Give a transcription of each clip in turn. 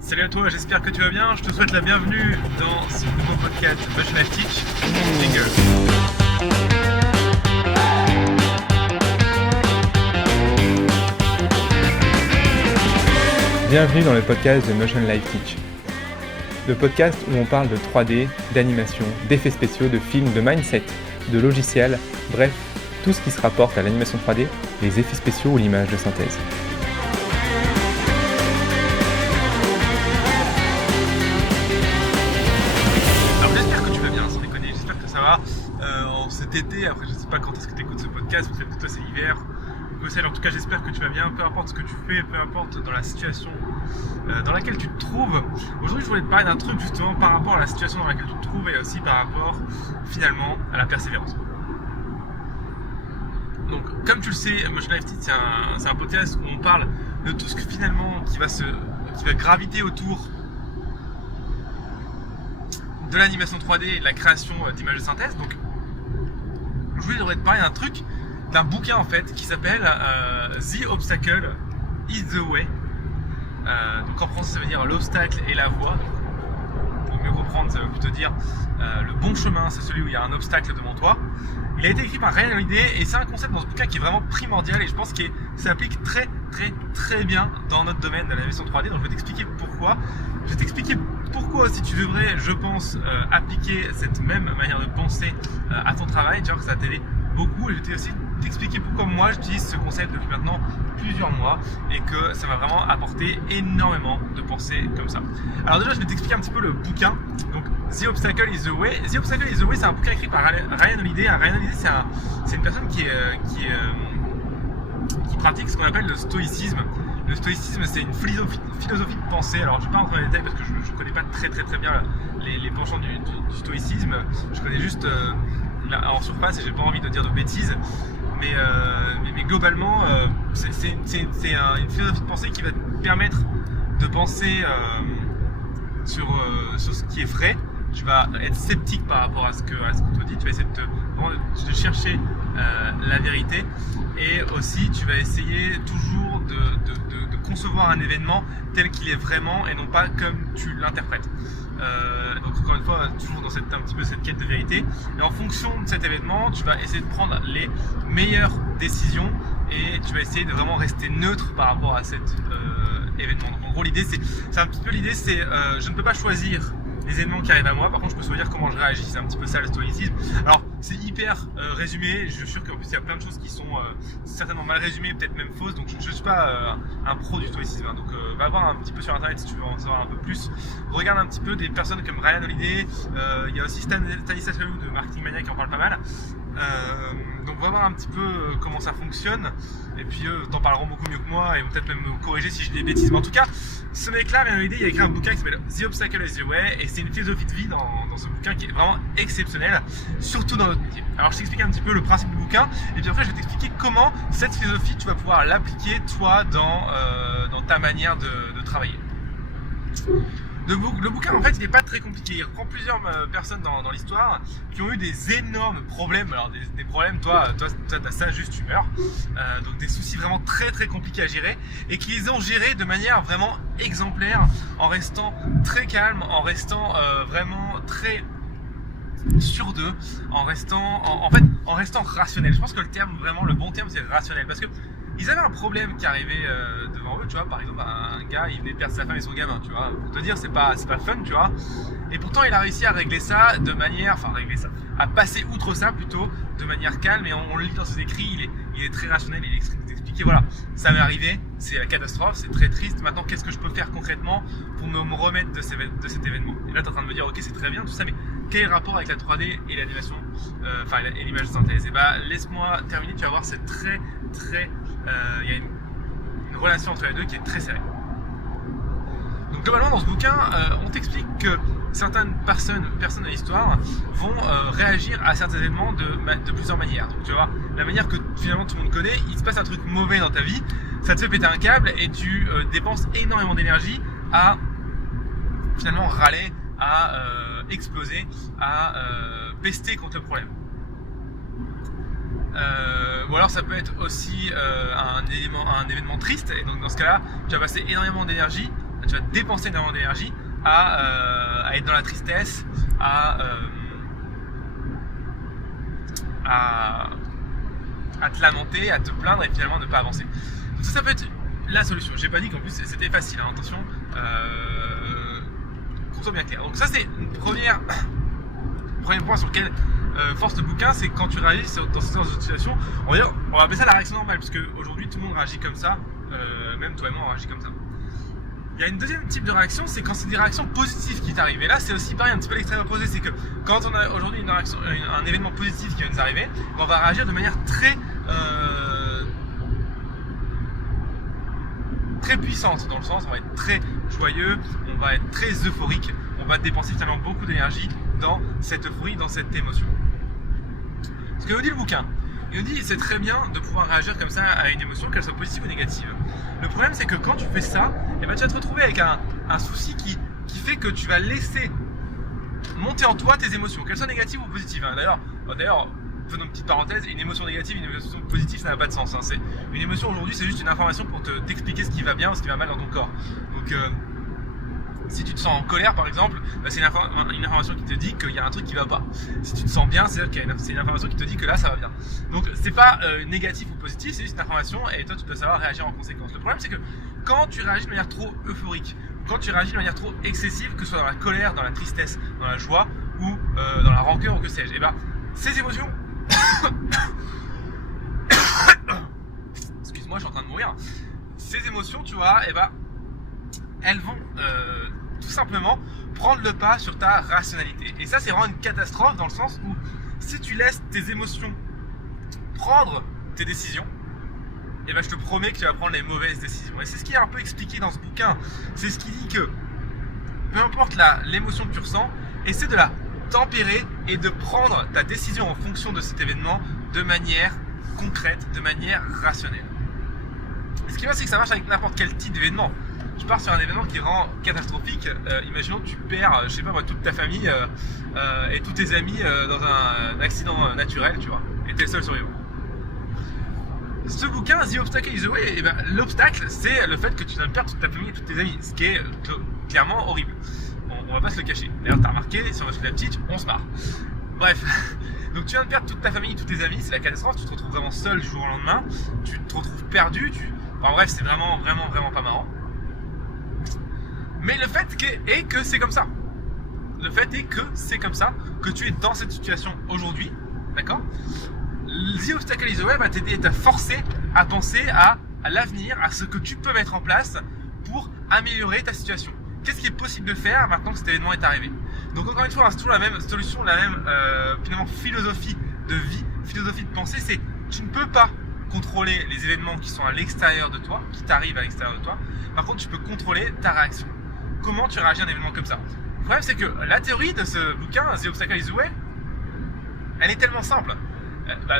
Salut à toi, j'espère que tu vas bien. Je te souhaite la bienvenue dans ce nouveau podcast Motion Life Teach. Jingle. Bienvenue dans le podcast de Motion Life Teach. Le podcast où on parle de 3D, d'animation, d'effets spéciaux, de films, de mindset, de logiciels, bref, tout ce qui se rapporte à l'animation 3D, les effets spéciaux ou l'image de synthèse. Alors j'espère que tu vas bien, sans déconner, j'espère que ça va. En cet été, après je sais pas quand est-ce que tu écoutes ce podcast, peut-être que toi c'est l'hiver. En tout cas j'espère que tu vas bien, peu importe ce que tu fais, peu importe dans la situation dans laquelle tu te trouves. Aujourd'hui je voulais te parler d'un truc justement par rapport à la situation dans laquelle tu te trouves et aussi par rapport finalement à la persévérance. Donc comme tu le sais, Motion Life Teach c'est un podcast où on parle de tout ce que finalement qui va graviter autour de l'animation 3D et de la création d'images de synthèse. Donc je voulais te parler d'un bouquin en fait qui s'appelle The Obstacle is the Way. Donc en français ça veut dire l'obstacle et la voie. Donc, pour mieux comprendre, ça veut plutôt dire le bon chemin, c'est celui où il y a un obstacle devant toi. Il a été écrit par Ryan Holiday et c'est un concept dans ce bouquin qui est vraiment primordial et je pense qu'il s'applique très bien dans notre domaine de l'animation 3D. Donc je vais t'expliquer pourquoi. Je vais t'expliquer pourquoi aussi tu devrais, je pense, appliquer cette même manière de penser à ton travail. Tu vois que ça va t'aider beaucoup et je vais aussi t'expliquer pourquoi moi j'utilise ce concept depuis maintenant plusieurs mois et que ça m'a vraiment apporté énormément de penser comme ça. Alors déjà je vais t'expliquer un petit peu le bouquin. Donc The Obstacle is the Way. The Obstacle is the Way, c'est un bouquin écrit par Ryan Holiday. Ryan Holiday c'est une personne qui pratique ce qu'on appelle le stoïcisme. Le stoïcisme c'est une philosophie de pensée. Alors je ne vais pas rentrer dans les détails parce que je ne connais pas très bien les penchants du stoïcisme. Je connais juste en surface et j'ai pas envie de dire de bêtises. Mais globalement, c'est une philosophie de pensée qui va te permettre de penser sur ce qui est vrai. Tu vas être sceptique par rapport à ce qu'on te dit. Tu vas essayer de chercher la vérité. Et aussi, tu vas essayer toujours de concevoir un événement tel qu'il est vraiment et non pas comme tu l'interprètes. Donc encore une fois, toujours dans un petit peu cette quête de vérité. Et en fonction de cet événement, tu vas essayer de prendre les meilleures décisions et tu vas essayer de vraiment rester neutre par rapport à cet événement. Donc en gros, je ne peux pas choisir les événements qui arrivent à moi, par contre je peux choisir comment je réagis, c'est un petit peu ça le stoïcisme. Alors c'est hyper résumé, je suis sûr qu'en plus il y a plein de choses qui sont certainement mal résumées, peut-être même fausses, donc je ne suis pas un pro du stoïcisme, hein. Donc va voir un petit peu sur internet si tu veux en savoir un peu plus. Regarde un petit peu des personnes comme Ryan Holiday, il y a aussi Stanislas Leloup de Marketing Mania qui en parle pas mal. Donc va voir un petit peu comment ça fonctionne et puis t'en parleront beaucoup mieux que moi et peut-être même me corriger si je dis des bêtises, mais en tout cas ce mec là, Ryan Holiday, il a écrit un bouquin qui s'appelle The Obstacle is the Way et c'est une philosophie de vie dans ce bouquin qui est vraiment exceptionnelle, surtout dans notre métier. Alors je t'explique un petit peu le principe du bouquin et puis après je vais t'expliquer comment cette philosophie tu vas pouvoir l'appliquer toi dans ta manière de travailler. Le bouquin en fait il n'est pas très compliqué, il reprend plusieurs personnes dans l'histoire qui ont eu des énormes problèmes. Alors des problèmes, toi t'as ça, juste tu meurs, donc des soucis vraiment très compliqués à gérer et qui les ont gérés de manière vraiment exemplaire en restant très calme, en restant vraiment très sur d'eux, en restant rationnel. Je pense que le bon terme c'est rationnel parce que ils avaient un problème qui arrivait devant eux, tu vois, par exemple un gars il venait de perdre sa femme et son gamin, tu vois, pour te dire c'est pas fun, tu vois, et pourtant il a réussi à régler ça à passer outre ça plutôt de manière calme et on le lit dans ses écrits, il est très rationnel, il explique voilà, ça m'est arrivé, c'est la catastrophe, c'est très triste, maintenant qu'est-ce que je peux faire concrètement pour me remettre de cet événement. Et là tu es en train de me dire ok c'est très bien tout ça, mais quel est le rapport avec la 3D et l'animation, et l'image de synthèse? Et laisse-moi terminer, tu vas voir c'est très il y a une relation entre les deux qui est très serrée. Donc globalement dans ce bouquin, on t'explique que certaines personnes de l'histoire vont réagir à certains événements de plusieurs manières. Donc tu vas voir la manière que finalement tout le monde connaît, il se passe un truc mauvais dans ta vie, ça te fait péter un câble et tu dépenses énormément d'énergie à finalement râler, à exploser, à pester contre le problème. Ou alors ça peut être aussi un événement triste et donc dans ce cas là tu vas passer énormément d'énergie tu vas dépenser énormément d'énergie à être dans la tristesse, à te lamenter, à te plaindre et finalement ne pas avancer. Donc ça peut être la solution. J'ai pas dit qu'en plus c'était facile, hein, attention, qu'on soit bien clair. Donc ça c'est une premier point sur lequel force le bouquin, c'est que quand tu réagis dans ce genre de situation, on va appeler ça la réaction normale, parce qu'aujourd'hui tout le monde réagit comme ça, même toi et moi on réagit comme ça. Il y a une deuxième type de réaction, c'est quand c'est des réactions positives qui t'arrivent. Et là, c'est aussi pareil, un petit peu l'extrême opposé. C'est que quand on a aujourd'hui un événement positif qui va nous arriver, on va réagir de manière très puissante. Dans le sens, on va être très joyeux, on va être très euphorique, on va dépenser finalement beaucoup d'énergie dans cette euphorie, dans cette émotion. Ce que nous dit le bouquin, il nous dit c'est très bien de pouvoir réagir comme ça à une émotion, qu'elle soit positive ou négative. Le problème c'est que quand tu fais ça, tu vas te retrouver avec un souci qui fait que tu vas laisser monter en toi tes émotions, qu'elles soient négatives ou positives. D'ailleurs, faisons une petite parenthèse, une émotion négative, une émotion positive, ça n'a pas de sens. C'est une émotion aujourd'hui, c'est juste une information pour t'expliquer ce qui va bien ou ce qui va mal dans ton corps. Donc si tu te sens en colère par exemple, c'est une information qui te dit qu'il y a un truc qui va pas. Si tu te sens bien, c'est une information qui te dit que là ça va bien. Donc c'est pas négatif ou positif, c'est juste une information et toi tu dois savoir réagir en conséquence. Le problème c'est que quand tu réagis de manière trop euphorique, quand tu réagis de manière trop excessive, que ce soit dans la colère, dans la tristesse, dans la joie ou dans la rancœur ou que sais-je, et ben ces émotions excuse-moi, je suis en train de mourir. Ces émotions, tu vois, et ben elles vont tout simplement prendre le pas sur ta rationalité. Et ça, c'est vraiment une catastrophe dans le sens où si tu laisses tes émotions prendre tes décisions, et ben je te promets que tu vas prendre les mauvaises décisions. Et c'est ce qui est un peu expliqué dans ce bouquin. C'est ce qui dit que peu importe l'émotion que tu ressens, essaie de la tempérer et de prendre ta décision en fonction de cet événement de manière concrète, de manière rationnelle. Et ce qui va, c'est que ça marche avec n'importe quel type d'événement. Je pars sur un événement qui rend catastrophique. Imaginons que tu perds, je sais pas moi, toute ta famille et tous tes amis dans un accident naturel, tu vois, et t'es le seul survivant. Ce bouquin, The Obstacle is the Way, et ben, l'obstacle, c'est le fait que tu viens de perdre toute ta famille et tous tes amis, ce qui est clairement horrible. On va pas se le cacher. D'ailleurs, t'as remarqué, sur notre la petite, on se marre. Bref, donc tu viens de perdre toute ta famille et tous tes amis, c'est la catastrophe, tu te retrouves vraiment seul du jour au lendemain, tu te retrouves perdu, enfin bref, c'est vraiment pas marrant. Mais le fait est que c'est comme ça. Le fait est que c'est comme ça, que tu es dans cette situation aujourd'hui, d'accord ? The Obstacle is the Way va t'aider et t'a forcé à penser à l'avenir, à ce que tu peux mettre en place pour améliorer ta situation. Qu'est-ce qui est possible de faire maintenant que cet événement est arrivé ? Donc encore une fois, c'est toujours la même solution, la même finalement philosophie de vie, philosophie de pensée, c'est tu ne peux pas contrôler les événements qui sont à l'extérieur de toi, qui t'arrivent à l'extérieur de toi. Par contre, tu peux contrôler ta réaction. Comment tu réagis à un événement comme ça ? Le problème, c'est que la théorie de ce bouquin, The Obstacle is the Way, elle est tellement simple.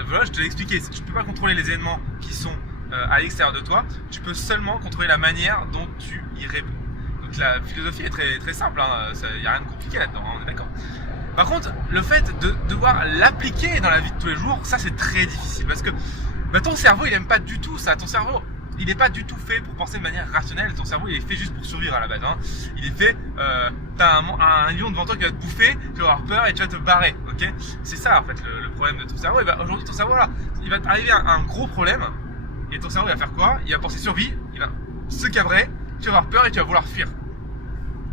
Voilà, je te l'ai expliqué. Tu ne peux pas contrôler les événements qui sont à l'extérieur de toi. Tu peux seulement contrôler la manière dont tu y réponds. Donc la philosophie est très, très simple. Il n'y a rien de compliqué là-dedans, on est d'accord. Par contre, le fait de devoir l'appliquer dans la vie de tous les jours, ça c'est très difficile. Parce que ton cerveau, il n'aime pas du tout ça. Ton cerveau, il n'est pas du tout fait pour penser de manière rationnelle. Ton cerveau, il est fait juste pour survivre à la base. Il est fait, t'as un lion devant toi qui va te bouffer, tu vas avoir peur et tu vas te barrer. Ok ? C'est ça en fait le problème de ton cerveau. Et aujourd'hui, ton cerveau là, il va t'arriver un gros problème et ton cerveau il va faire quoi ? Il va penser survie, il va se cabrer, tu vas avoir peur et tu vas vouloir fuir.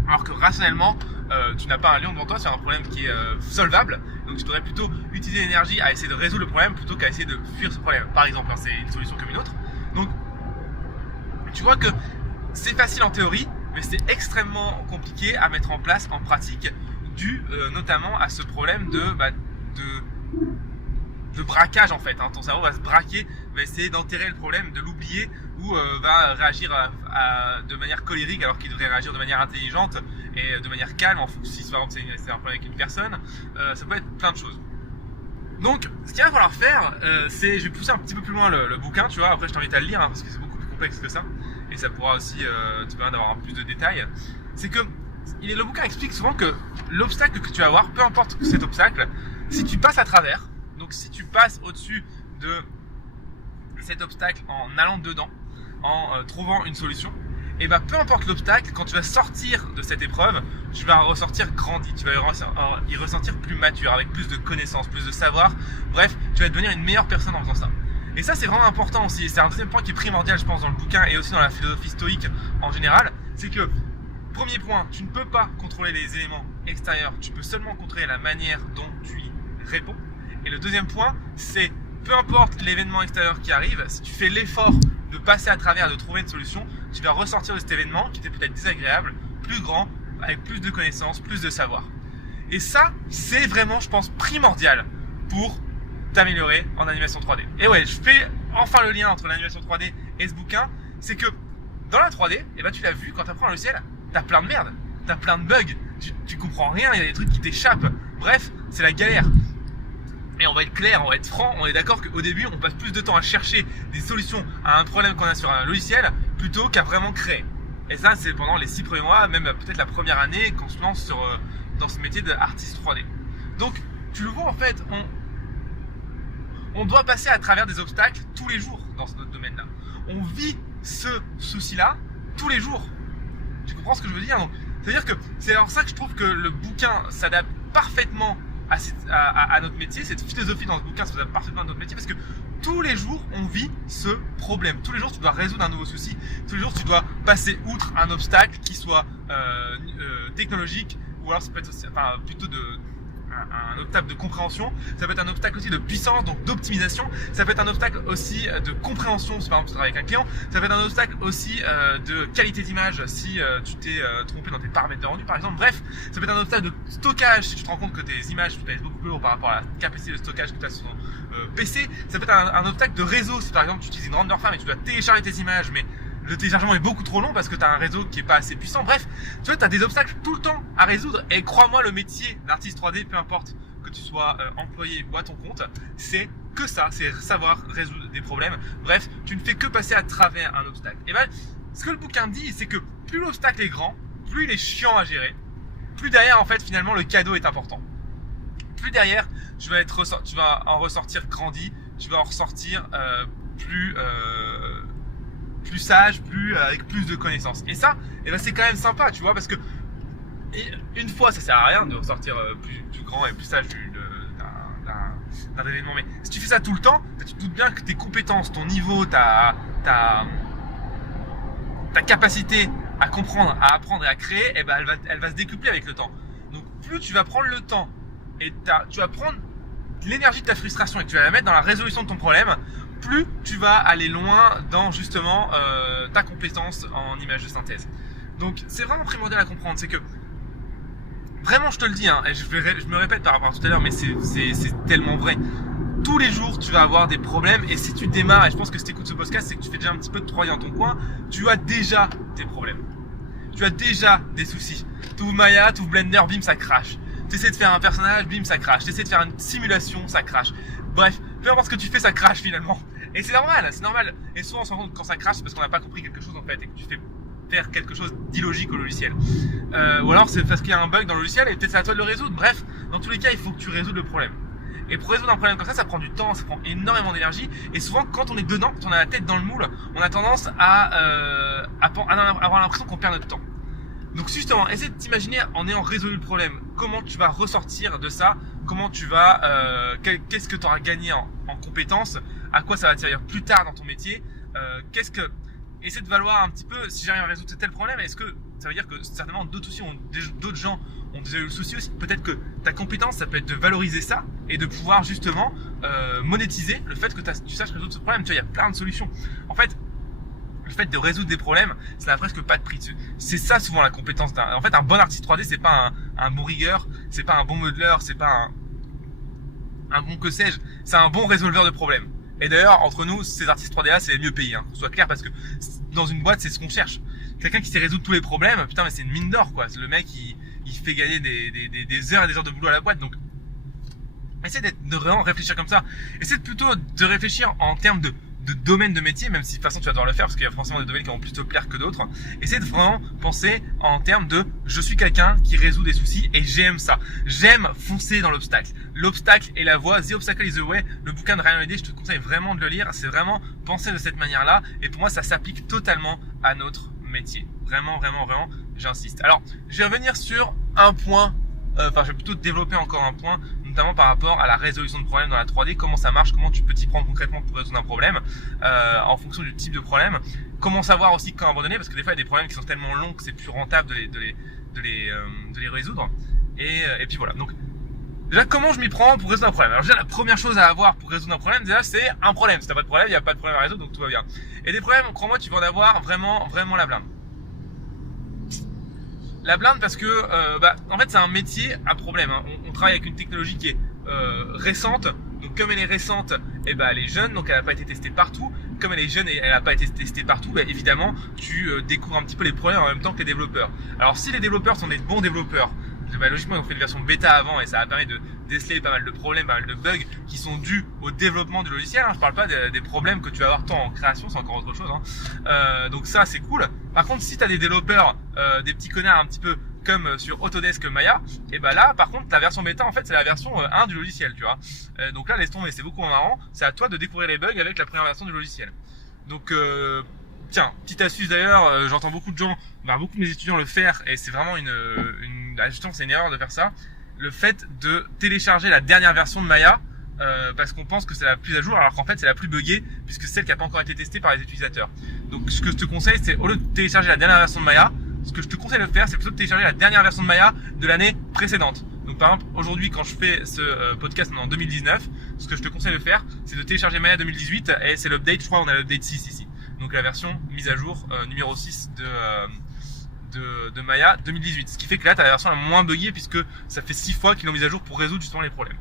Alors que rationnellement, tu n'as pas un lion devant toi, c'est un problème qui est solvable. Donc tu devrais plutôt utiliser l'énergie à essayer de résoudre le problème plutôt qu'à essayer de fuir ce problème. Par exemple, c'est une solution comme une autre. Donc tu vois que c'est facile en théorie, mais c'est extrêmement compliqué à mettre en place en pratique, dû notamment à ce problème de braquage en fait. Ton cerveau va se braquer, va essayer d'enterrer le problème, de l'oublier, ou va réagir de manière colérique alors qu'il devrait réagir de manière intelligente et de manière calme. Si par exemple c'est un problème avec une personne, ça peut être plein de choses. Donc ce qu'il va falloir faire, c'est, je vais pousser un petit peu plus loin le bouquin, tu vois, après je t'invite à le lire parce que c'est beaucoup plus complexe que ça et ça pourra aussi te permettre d'avoir plus de détails. C'est que le bouquin explique souvent que l'obstacle que tu vas avoir, peu importe cet obstacle, si tu passes à travers, donc si tu passes au-dessus de cet obstacle en allant dedans, en trouvant une solution, et bah peu importe l'obstacle, quand tu vas sortir de cette épreuve, tu vas ressortir grandi, tu vas y ressentir plus mature, avec plus de connaissances, plus de savoir. Bref, tu vas devenir une meilleure personne en faisant ça. Et ça, c'est vraiment important aussi. C'est un deuxième point qui est primordial, je pense, dans le bouquin et aussi dans la philosophie stoïque en général. C'est que, premier point, tu ne peux pas contrôler les éléments extérieurs. Tu peux seulement contrôler la manière dont tu y réponds. Et le deuxième point, c'est peu importe l'événement extérieur qui arrive, si tu fais l'effort de passer à travers, de trouver une solution, tu vas ressortir de cet événement qui était peut-être désagréable, plus grand, avec plus de connaissances, plus de savoir. Et ça, c'est vraiment, je pense, primordial pour t'améliorer en animation 3D. Et ouais, je fais enfin le lien entre l'animation 3D et ce bouquin, c'est que dans la 3D, eh ben, tu l'as vu, quand tu apprends un logiciel, t'as plein de merde, t'as plein de bugs, tu comprends rien, il y a des trucs qui t'échappent. Bref, c'est la galère. Et on va être clair, on va être franc, on est d'accord qu'au début, on passe plus de temps à chercher des solutions à un problème qu'on a sur un logiciel plutôt qu'à vraiment créer. Et ça, c'est pendant les 6 premiers mois, même peut-être la première année qu'on se lance dans ce métier d'artiste 3D. Donc, tu le vois en fait, on doit passer à travers des obstacles tous les jours dans ce domaine-là. On vit ce souci-là tous les jours. Tu comprends ce que je veux dire? Donc, c'est-à-dire que c'est alors ça que je trouve que le bouquin s'adapte parfaitement à notre métier. Cette philosophie dans ce bouquin s'adapte parfaitement à notre métier parce que tous les jours on vit ce problème. Tous les jours tu dois résoudre un nouveau souci. Tous les jours tu dois passer outre un obstacle qui soit technologique ou alors ça peut être aussi, enfin, plutôt un obstacle de compréhension, ça peut être un obstacle aussi de puissance, donc d'optimisation, ça peut être un obstacle aussi de compréhension si par exemple tu travailles avec un client, ça peut être un obstacle aussi de qualité d'image si tu t'es trompé dans tes paramètres de rendu par exemple. Bref, ça peut être un obstacle de stockage si tu te rends compte que tes images pèsent beaucoup plus lourd par rapport à la capacité de stockage que tu as sur ton PC. Ça peut être un obstacle de réseau si par exemple tu utilises une render farm et tu dois télécharger tes images mais le téléchargement est beaucoup trop long parce que tu as un réseau qui est pas assez puissant. Bref, tu vois, tu as des obstacles tout le temps à résoudre. Et crois-moi, le métier d'artiste 3D, peu importe que tu sois employé ou à ton compte, c'est que ça, c'est savoir résoudre des problèmes. Bref, tu ne fais que passer à travers un obstacle. Et ben, ce que le bouquin dit, c'est que plus l'obstacle est grand, plus il est chiant à gérer, plus derrière, en fait, finalement, le cadeau est important. Plus derrière, tu vas en ressortir grandi, tu vas en ressortir plus sage, avec plus de connaissances. Et ça, eh ben, c'est quand même sympa, tu vois, parce que une fois, ça sert à rien de ressortir plus grand et plus sage d'un événement. Mais si tu fais ça tout le temps, tu te doutes bien que tes compétences, ton niveau, ta capacité à comprendre, à apprendre et à créer, eh ben, elle va se décupler avec le temps. Donc plus tu vas prendre le temps et tu vas prendre l'énergie de ta frustration et que tu vas la mettre dans la résolution de ton problème, plus tu vas aller loin dans justement ta compétence en image de synthèse. Donc c'est vraiment primordial à comprendre, c'est que vraiment je te le dis, hein, et je me répète par rapport à tout à l'heure, mais c'est tellement vrai. Tous les jours tu vas avoir des problèmes et si tu démarres, et je pense que si tu écoutes ce podcast, c'est que tu fais déjà un petit peu de 3D dans ton coin, tu as déjà tes problèmes. Tu as déjà des soucis. Tu ouvres Maya, tu ouvres Blender, bim, ça crache. Tu essaies de faire un personnage, bim, ça crache. Tu essaies de faire une simulation, ça crache. Bref, peu importe ce que tu fais, ça crache finalement. Et c'est normal, c'est normal. Et souvent on se rend compte que quand ça crache, c'est parce qu'on n'a pas compris quelque chose en fait et que tu fais faire quelque chose d'illogique au logiciel. Ou alors c'est parce qu'il y a un bug dans le logiciel et peut-être c'est à toi de le résoudre. Bref, dans tous les cas, il faut que tu résoudes le problème. Et pour résoudre un problème comme ça prend du temps, ça prend énormément d'énergie. Et souvent, quand on est dedans, quand on a la tête dans le moule, on a tendance à avoir l'impression qu'on perd notre temps. Donc justement, essaie de t'imaginer en ayant résolu le problème, comment tu vas ressortir de ça, comment tu vas, qu'est-ce que tu auras gagné en compétences, à quoi ça va te servir plus tard dans ton métier, essaie de valoir un petit peu, si j'arrive à résoudre tel problème, est-ce que ça veut dire que certainement d'autres gens ont déjà eu le souci aussi, peut-être que ta compétence, ça peut être de valoriser ça et de pouvoir justement monétiser le fait que tu saches résoudre ce problème. Tu vois, il y a plein de solutions. En fait, le fait de résoudre des problèmes, ça n'a presque pas de prix. C'est ça souvent la compétence en fait, un bon artiste 3D, c'est pas un bon rigueur, c'est pas un bon modeleur, c'est pas un bon que sais-je, c'est un bon résolveur de problèmes. Et d'ailleurs, entre nous, ces artistes 3D là, c'est les mieux payés, hein, qu'on soit clair, parce que dans une boîte, c'est ce qu'on cherche. Quelqu'un qui sait résoudre tous les problèmes, putain, mais c'est une mine d'or, quoi. Le mec, il fait gagner des heures et des heures de boulot à la boîte, donc essaie de vraiment réfléchir comme ça. Essaie plutôt de réfléchir en termes de domaine de métier, même si de toute façon tu vas devoir le faire parce qu'il y a forcément des domaines qui vont plus te plaire que d'autres. Essaie de vraiment penser en termes de je suis quelqu'un qui résout des soucis et j'aime ça. J'aime foncer dans l'obstacle. L'obstacle est la voie. The Obstacle is the Way. Le bouquin de Ryan Holiday, je te conseille vraiment de le lire. C'est vraiment penser de cette manière-là et pour moi ça s'applique totalement à notre métier. Vraiment, j'insiste. Alors, je vais revenir sur un point, je vais plutôt développer encore un point, notamment par rapport à la résolution de problèmes dans la 3D, comment ça marche, comment tu peux t'y prendre concrètement pour résoudre un problème, en fonction du type de problème. Comment savoir aussi quand abandonner, parce que des fois il y a des problèmes qui sont tellement longs que c'est plus rentable de les résoudre. Et puis voilà. Donc, déjà, comment je m'y prends pour résoudre un problème? Alors déjà, la première chose à avoir pour résoudre un problème, déjà, c'est un problème. Si t'as pas de problème, il n'y a pas de problème à résoudre, donc tout va bien. Et des problèmes, crois-moi, tu vas en avoir vraiment la blinde. La blinde parce que, en fait, c'est un métier à problème. Hein. On travaille avec une technologie qui est récente. Donc, comme elle est récente, elle est jeune, donc elle n'a pas été testée partout. Comme elle est jeune et elle n'a pas été testée partout, évidemment, tu découvres un petit peu les problèmes en même temps que les développeurs. Alors, si les développeurs sont des bons développeurs, logiquement, ils ont fait une version bêta avant et ça a permis de déceler pas mal de problèmes, pas mal de bugs qui sont dus au développement du logiciel. Hein. Je parle pas des problèmes que tu vas avoir toi en création, c'est encore autre chose. Hein. Donc ça, c'est cool. Par contre, si tu as des développeurs, des petits connards un petit peu comme sur Autodesk Maya, et là, par contre, ta version bêta, en fait, c'est la version 1 du logiciel, tu vois. Donc là, laisse tomber, c'est beaucoup marrant. C'est à toi de découvrir les bugs avec la première version du logiciel. Donc, tiens, petite astuce d'ailleurs, j'entends beaucoup de gens, beaucoup de mes étudiants le faire, et c'est vraiment justement, c'est une erreur de faire ça. Le fait de télécharger la dernière version de Maya, parce qu'on pense que c'est la plus à jour, alors qu'en fait c'est la plus buggée, puisque c'est celle qui n'a pas encore été testée par les utilisateurs. Donc ce que je te conseille, c'est au lieu de télécharger la dernière version de Maya, ce que je te conseille de faire, c'est plutôt de télécharger la dernière version de Maya de l'année précédente. Donc par exemple, aujourd'hui, quand je fais ce podcast en 2019, ce que je te conseille de faire, c'est de télécharger Maya 2018, et c'est l'update, je crois on a l'update 6 ici. Donc la version mise à jour numéro 6 de Maya 2018. Ce qui fait que là, tu as la version la moins buggée puisque ça fait 6 fois qu'ils l'ont mise à jour pour résoudre justement les problèmes.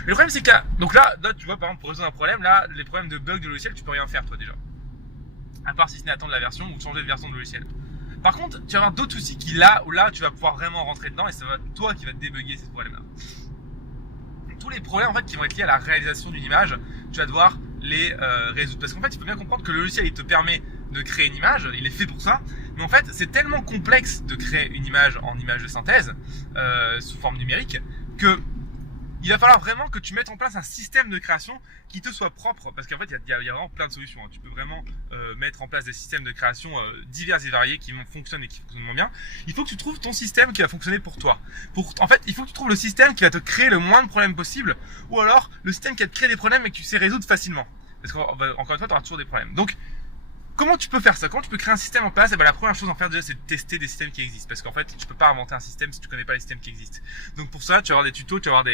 Mais le problème, c'est que donc là, tu vois, par exemple, pour résoudre un problème, là, les problèmes de bugs de logiciel, tu peux rien faire toi déjà. À part si ce n'est attendre la version ou changer de version de logiciel. Par contre, tu vas avoir d'autres soucis où là, tu vas pouvoir vraiment rentrer dedans et ça va toi qui va te débugger ces problèmes-là. Tous les problèmes en fait qui vont être liés à la réalisation d'une image, tu vas devoir les résoudre. Parce qu'en fait, il faut bien comprendre que le logiciel, il te permet de créer une image, il est fait pour ça, mais en fait, c'est tellement complexe de créer une image en image de synthèse, sous forme numérique, que il va falloir vraiment que tu mettes en place un système de création qui te soit propre, parce qu'en fait, il y a vraiment plein de solutions. Hein. Tu peux vraiment mettre en place des systèmes de création divers et variés qui fonctionnent et qui fonctionnent bien. Il faut que tu trouves ton système qui va fonctionner pour toi. En fait, il faut que tu trouves le système qui va te créer le moins de problèmes possible, ou alors le système qui va te créer des problèmes et que tu sais résoudre facilement. Parce qu'encore une fois, tu auras toujours des problèmes. Donc, comment tu peux faire ça? Comment tu peux créer un système en place? La première chose à faire déjà, c'est de tester des systèmes qui existent. Parce qu'en fait, tu peux pas inventer un système si tu connais pas les systèmes qui existent. Donc pour ça, tu vas avoir des tutos, tu vas avoir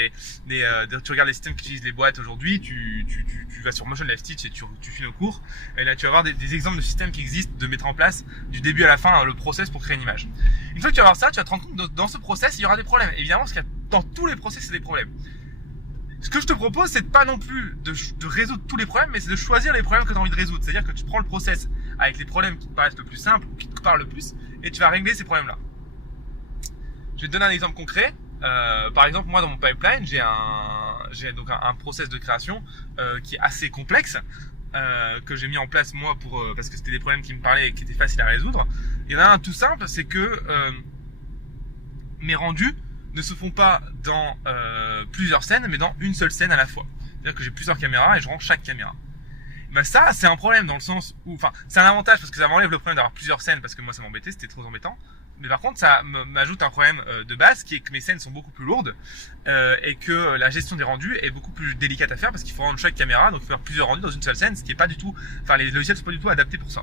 tu regardes les systèmes qui utilisent les boîtes aujourd'hui, tu vas sur Motion Live Teach et tu filmes au cours. Et là, tu vas avoir des exemples de systèmes qui existent, de mettre en place du début à la fin le process pour créer une image. Une fois que tu vas avoir ça, tu vas te rendre compte que dans ce process, il y aura des problèmes. Évidemment, parce qu'il y a dans tous les process, il y a des problèmes. Ce que je te propose, c'est pas non plus de résoudre tous les problèmes, mais c'est de choisir les problèmes que tu as envie de résoudre. C'est-à-dire que tu prends le process avec les problèmes qui te paraissent le plus simples ou qui te parlent le plus, et tu vas régler ces problèmes-là. Je vais te donner un exemple concret. Par exemple, moi dans mon pipeline, j'ai donc un process de création qui est assez complexe, que j'ai mis en place moi parce que c'était des problèmes qui me parlaient et qui étaient faciles à résoudre. Il y en a un tout simple, c'est que mes rendus ne se font pas dans plusieurs scènes, mais dans une seule scène à la fois. C'est-à-dire que j'ai plusieurs caméras et je rends chaque caméra. Ça, c'est un problème dans le sens où, c'est un avantage parce que ça m'enlève le problème d'avoir plusieurs scènes parce que moi ça m'embêtait, c'était trop embêtant. Mais par contre, ça m'ajoute un problème de base qui est que mes scènes sont beaucoup plus lourdes et que la gestion des rendus est beaucoup plus délicate à faire parce qu'il faut rendre chaque caméra, donc il faut faire plusieurs rendus dans une seule scène, ce qui est pas du tout, les logiciels sont pas du tout adaptés pour ça.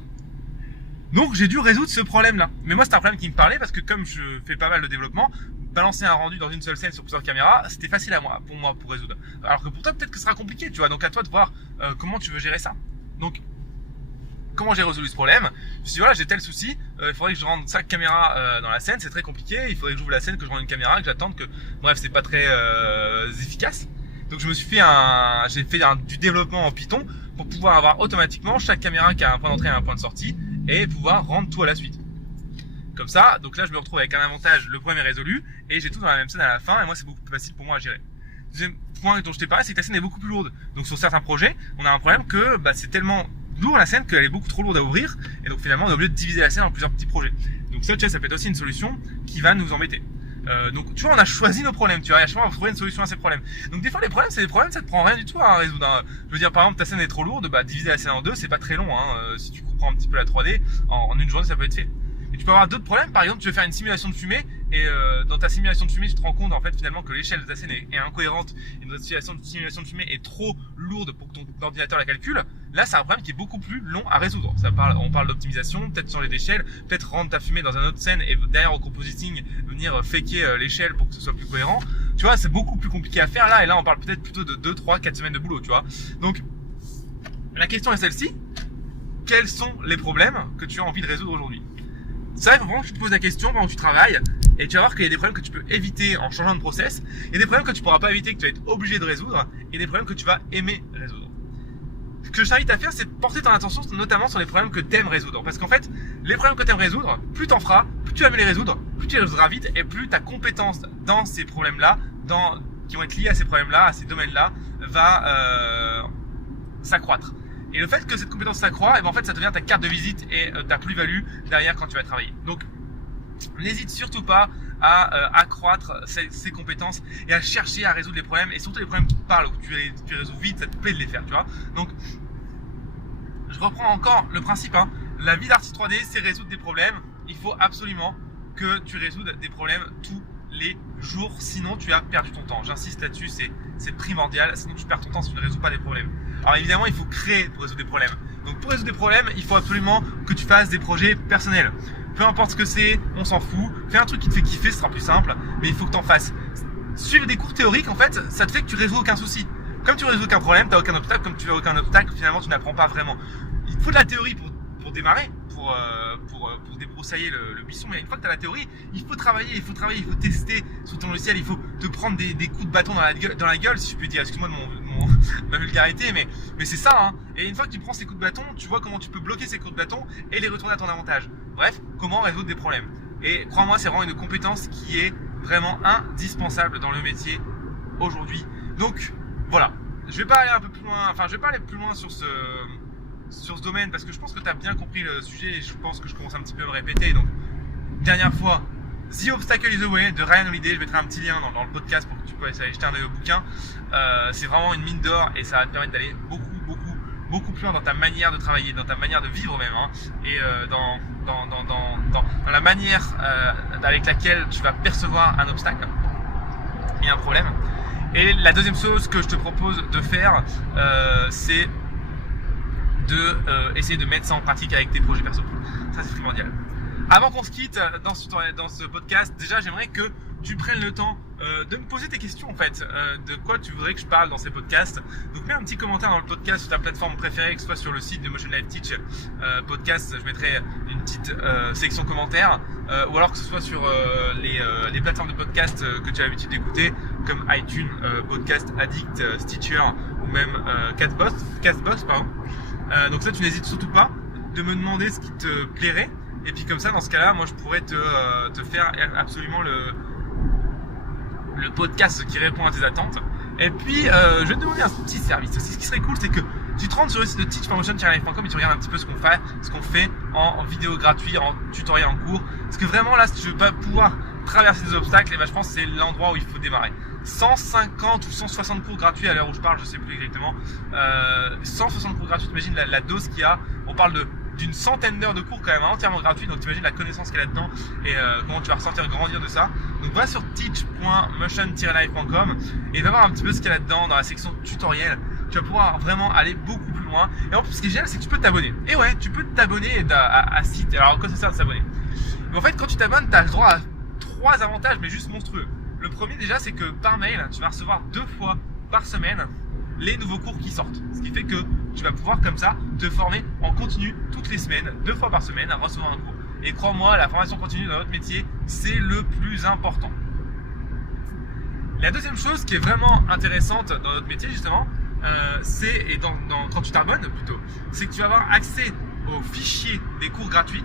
Donc j'ai dû résoudre ce problème-là. Mais moi, c'était un problème qui me parlait parce que comme je fais pas mal de développement, balancer un rendu dans une seule scène sur plusieurs caméras, c'était facile pour moi pour résoudre. Alors que pour toi, peut-être que ce sera compliqué, tu vois. Donc à toi de voir comment tu veux gérer ça. Donc, comment j'ai résolu ce problème? Je me suis dit, voilà, j'ai tel souci, il faudrait que je rende 5 caméras dans la scène, c'est très compliqué, il faudrait que j'ouvre la scène, que je rende une caméra, que j'attende que... Bref, c'est pas très efficace. Donc je me suis fait du développement en Python pour pouvoir avoir automatiquement chaque caméra qui a un point d'entrée et un point de sortie et pouvoir rendre tout à la suite. Comme ça, donc là je me retrouve avec un avantage, le problème est résolu et j'ai tout dans la même scène à la fin et moi c'est beaucoup plus facile pour moi à gérer. Deuxième point dont je t'ai parlé, c'est que la scène est beaucoup plus lourde. Donc sur certains projets, on a un problème que c'est tellement lourd la scène qu'elle est beaucoup trop lourde à ouvrir et donc finalement on est obligé de diviser la scène en plusieurs petits projets. Donc ça, tu vois, ça peut être aussi une solution qui va nous embêter. Donc tu vois, on a choisi nos problèmes, tu vois, et à chaque fois on va trouver une solution à ces problèmes. Donc des fois les problèmes, c'est des problèmes, ça te prend rien du tout à résoudre. Hein. Je veux dire, par exemple, ta scène est trop lourde, diviser la scène en deux, c'est pas très long. Hein. Si tu comprends un petit peu la 3D, en une journée ça peut être fait. Et tu peux avoir d'autres problèmes. Par exemple, tu veux faire une simulation de fumée et dans ta simulation de fumée, tu te rends compte en fait finalement que l'échelle de ta scène est incohérente et notre simulation de fumée est trop lourde pour que ton ordinateur la calcule. Là, c'est un problème qui est beaucoup plus long à résoudre. On parle d'optimisation, peut-être changer d'échelle, peut-être rendre ta fumée dans une autre scène et derrière au compositing venir faker l'échelle pour que ce soit plus cohérent. Tu vois, c'est beaucoup plus compliqué à faire là. Et là, on parle peut-être plutôt de 2, 3, 4 semaines de boulot, tu vois. Donc, la question est celle-ci. Quels sont les problèmes que tu as envie de résoudre aujourd'hui? Ça, il faut vraiment que tu te poses la question pendant que tu travailles et tu vas voir qu'il y a des problèmes que tu peux éviter en changeant de process. Il y a des problèmes que tu pourras pas éviter, que tu vas être obligé de résoudre et des problèmes que tu vas aimer résoudre. Ce que je t'invite à faire, c'est de porter ton attention notamment sur les problèmes que tu aimes résoudre. Parce qu'en fait, les problèmes que tu aimes résoudre, plus tu en feras, plus tu vas aimer les résoudre, plus tu les résoudras vite et plus ta compétence dans ces problèmes-là, qui vont être liés à ces problèmes-là, à ces domaines-là, va s'accroître. Et le fait que cette compétence s'accroît, en fait, ça devient ta carte de visite et ta plus-value derrière quand tu vas travailler. Donc, n'hésite surtout pas à accroître ces compétences et à chercher à résoudre les problèmes et surtout les problèmes qui te parlent ou que tu les résous vite, ça te plaît de les faire, tu vois. Donc, je reprends encore le principe, hein. La vie d'artiste 3D, c'est résoudre des problèmes. Il faut absolument que tu résoudes des problèmes tous les jours, sinon tu as perdu ton temps. J'insiste là-dessus, c'est primordial, sinon tu perds ton temps si tu ne résous pas des problèmes. Alors évidemment, il faut créer pour résoudre des problèmes. Donc pour résoudre des problèmes, il faut absolument que tu fasses des projets personnels. Peu importe ce que c'est, on s'en fout. Fais un truc qui te fait kiffer, ce sera plus simple, mais il faut que tu en fasses. Suivre des cours théoriques, en fait, ça te fait que tu résous aucun souci. Comme tu résous aucun problème, tu n'as aucun obstacle. Comme tu n'as aucun obstacle, finalement, tu n'apprends pas vraiment. Il faut de la théorie pour démarrer, pour débroussailler le buisson. Mais une fois que tu as la théorie, il faut travailler, il faut tester sur ton logiciel, il faut te prendre des coups de bâton dans la gueule, si je puis dire. Excuse-moi de ma vulgarité, mais c'est ça, hein. Et une fois que tu prends ces coups de bâton, tu vois comment tu peux bloquer ces coups de bâton et les retourner à ton avantage. Bref, comment résoudre des problèmes. Et crois-moi, c'est vraiment une compétence qui est vraiment indispensable dans le métier aujourd'hui. Donc, voilà. Je vais pas aller plus loin sur ce domaine parce que je pense que tu as bien compris le sujet et je pense que je commence un petit peu à me répéter. Donc, dernière fois, The Obstacle is the Way de Ryan Holiday. Je mettrai un petit lien dans le podcast pour que tu puisses aller jeter un œil au bouquin. C'est vraiment une mine d'or et ça va te permettre d'aller beaucoup plus loin dans ta manière de travailler, dans ta manière de vivre même, hein, et dans la manière avec laquelle tu vas percevoir un obstacle et un problème. Et la deuxième chose que je te propose de faire, c'est essayer de mettre ça en pratique avec tes projets perso. Ça, c'est primordial. Avant qu'on se quitte dans ce podcast, déjà j'aimerais que tu prennes le temps de me poser tes questions en fait, de quoi tu voudrais que je parle dans ces podcasts. Donc mets un petit commentaire dans le podcast sur ta plateforme préférée, que ce soit sur le site de Motion Life Teach podcast, je mettrai une petite section commentaires, ou alors que ce soit sur les plateformes de podcast que tu as l'habitude d'écouter, comme iTunes, Podcast Addict, Stitcher ou même Castbox, pardon. Donc ça, tu n'hésites surtout pas de me demander ce qui te plairait. Et puis comme ça, dans ce cas-là, moi je pourrais te faire absolument le podcast qui répond à tes attentes. Et puis je vais te demander un petit service aussi. Ce qui serait cool, c'est que tu te rentres sur le site de teachpromotion-life.com et tu regardes un petit peu ce qu'on fait en vidéo gratuite, en tutoriel, en cours. Parce que vraiment là, si tu veux pas pouvoir traverser des obstacles, et ben, je pense que c'est l'endroit où il faut démarrer. 150 ou 160 cours gratuits à l'heure où je parle, je sais plus exactement. 160 cours gratuits, t'imagines la dose qu'il y a. On parle d'une centaine d'heures de cours quand même entièrement gratuits, donc t'imagines la connaissance qu'il y a là-dedans et comment tu vas ressentir grandir de ça. Donc va sur teach.motion-life.com et va voir un petit peu ce qu'il y a là-dedans dans la section tutoriel. Tu vas pouvoir vraiment aller beaucoup plus loin. Et en plus, ce qui est génial, c'est que tu peux t'abonner. Et ouais, tu peux t'abonner à site. Alors, quoi ça sert de s'abonner? Mais en fait, quand tu t'abonnes, tu as le droit à 3 avantages, mais juste monstrueux. Le premier déjà, c'est que par mail, tu vas recevoir 2 fois par semaine les nouveaux cours qui sortent. Ce qui fait que tu vas pouvoir comme ça te former en continu toutes les semaines, 2 fois par semaine à recevoir un cours. Et crois-moi, la formation continue dans notre métier, c'est le plus important. La deuxième chose qui est vraiment intéressante dans notre métier justement, quand tu t'abonnes plutôt, c'est que tu vas avoir accès aux fichiers des cours gratuits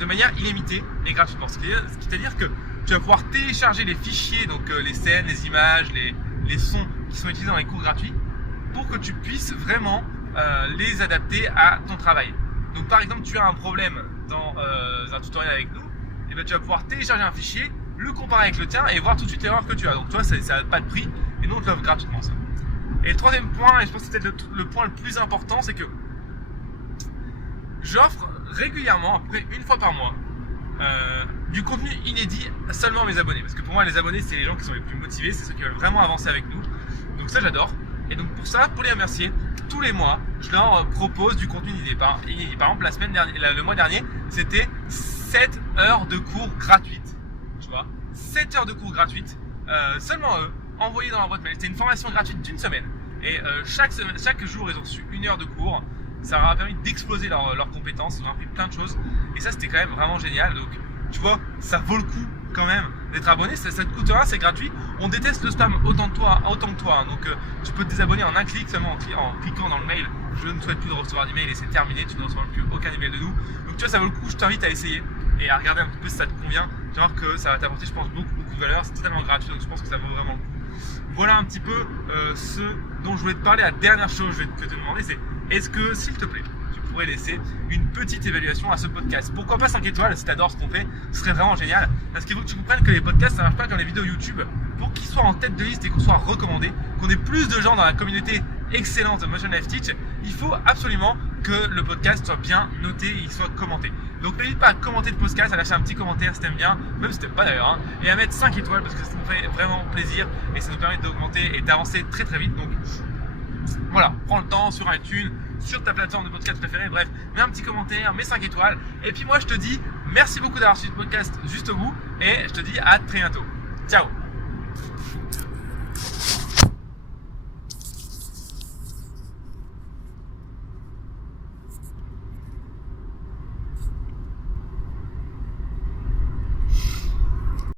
de manière illimitée et gratuitement. C'est-à-dire que tu vas pouvoir télécharger les fichiers, donc les scènes, les images, les sons qui sont utilisés dans les cours gratuits pour que tu puisses vraiment les adapter à ton travail. Donc par exemple, tu as un problème dans un tutoriel avec nous, et bien tu vas pouvoir télécharger un fichier, le comparer avec le tien et voir tout de suite l'erreur que tu as. Donc toi, ça n'a pas de prix et nous on te l'offre gratuitement ça. Et le troisième point, et je pense que c'est peut-être le point le plus important, c'est que j'offre régulièrement, à peu près 1 fois par mois, du contenu inédit seulement à mes abonnés. Parce que pour moi, les abonnés, c'est les gens qui sont les plus motivés, c'est ceux qui veulent vraiment avancer avec nous. Donc ça, j'adore. Et donc pour ça, pour les remercier, tous les mois, je leur propose du contenu inédit. Par exemple, le mois dernier, c'était 7 heures de cours gratuites. Tu vois, 7 heures de cours gratuites, seulement eux, envoyées dans leur boîte mail. C'était une formation gratuite d'1 semaine. Et chaque jour, ils ont reçu 1 heure de cours. Ça leur a permis d'exploser leurs compétences. Ils ont appris plein de choses. Et ça, c'était quand même vraiment génial. Donc, tu vois, ça vaut le coup quand même d'être abonné. Ça te coûte rien, c'est gratuit. On déteste le spam autant que toi. Hein. Donc, tu peux te désabonner en un clic seulement en cliquant dans le mail. Je ne souhaite plus de recevoir d'email et c'est terminé. Tu ne recevras plus aucun email de nous. Donc, tu vois, ça vaut le coup. Je t'invite à essayer et à regarder un petit peu si ça te convient. Tu vas voir que ça va t'apporter, je pense, beaucoup de valeur. C'est totalement gratuit. Donc, je pense que ça vaut vraiment le coup. Voilà un petit peu ce dont je voulais te parler. La dernière chose que je vais te demander, c'est est-ce que, s'il te plaît, tu pourrais laisser une petite évaluation à ce podcast? Pourquoi pas 5 étoiles si tu adores ce qu'on fait? Ce serait vraiment génial. Parce qu'il faut que tu comprennes que les podcasts, ça marche pas comme les vidéos YouTube. Pour qu'ils soient en tête de liste et qu'on soit recommandé, qu'on ait plus de gens dans la communauté excellente de Motion Life Teach, il faut absolument que le podcast soit bien noté et il soit commenté. Donc n'hésite pas à commenter le podcast, à lâcher un petit commentaire si t'aimes bien, même si t'aimes pas d'ailleurs, hein, et à mettre 5 étoiles parce que ça nous fait vraiment plaisir et ça nous permet d'augmenter et d'avancer très très vite. Donc voilà, prends le temps sur iTunes, sur ta plateforme de podcast préférée, bref, mets un petit commentaire, mets 5 étoiles. Et puis moi je te dis merci beaucoup d'avoir suivi ce podcast juste au bout et je te dis à très bientôt. Ciao.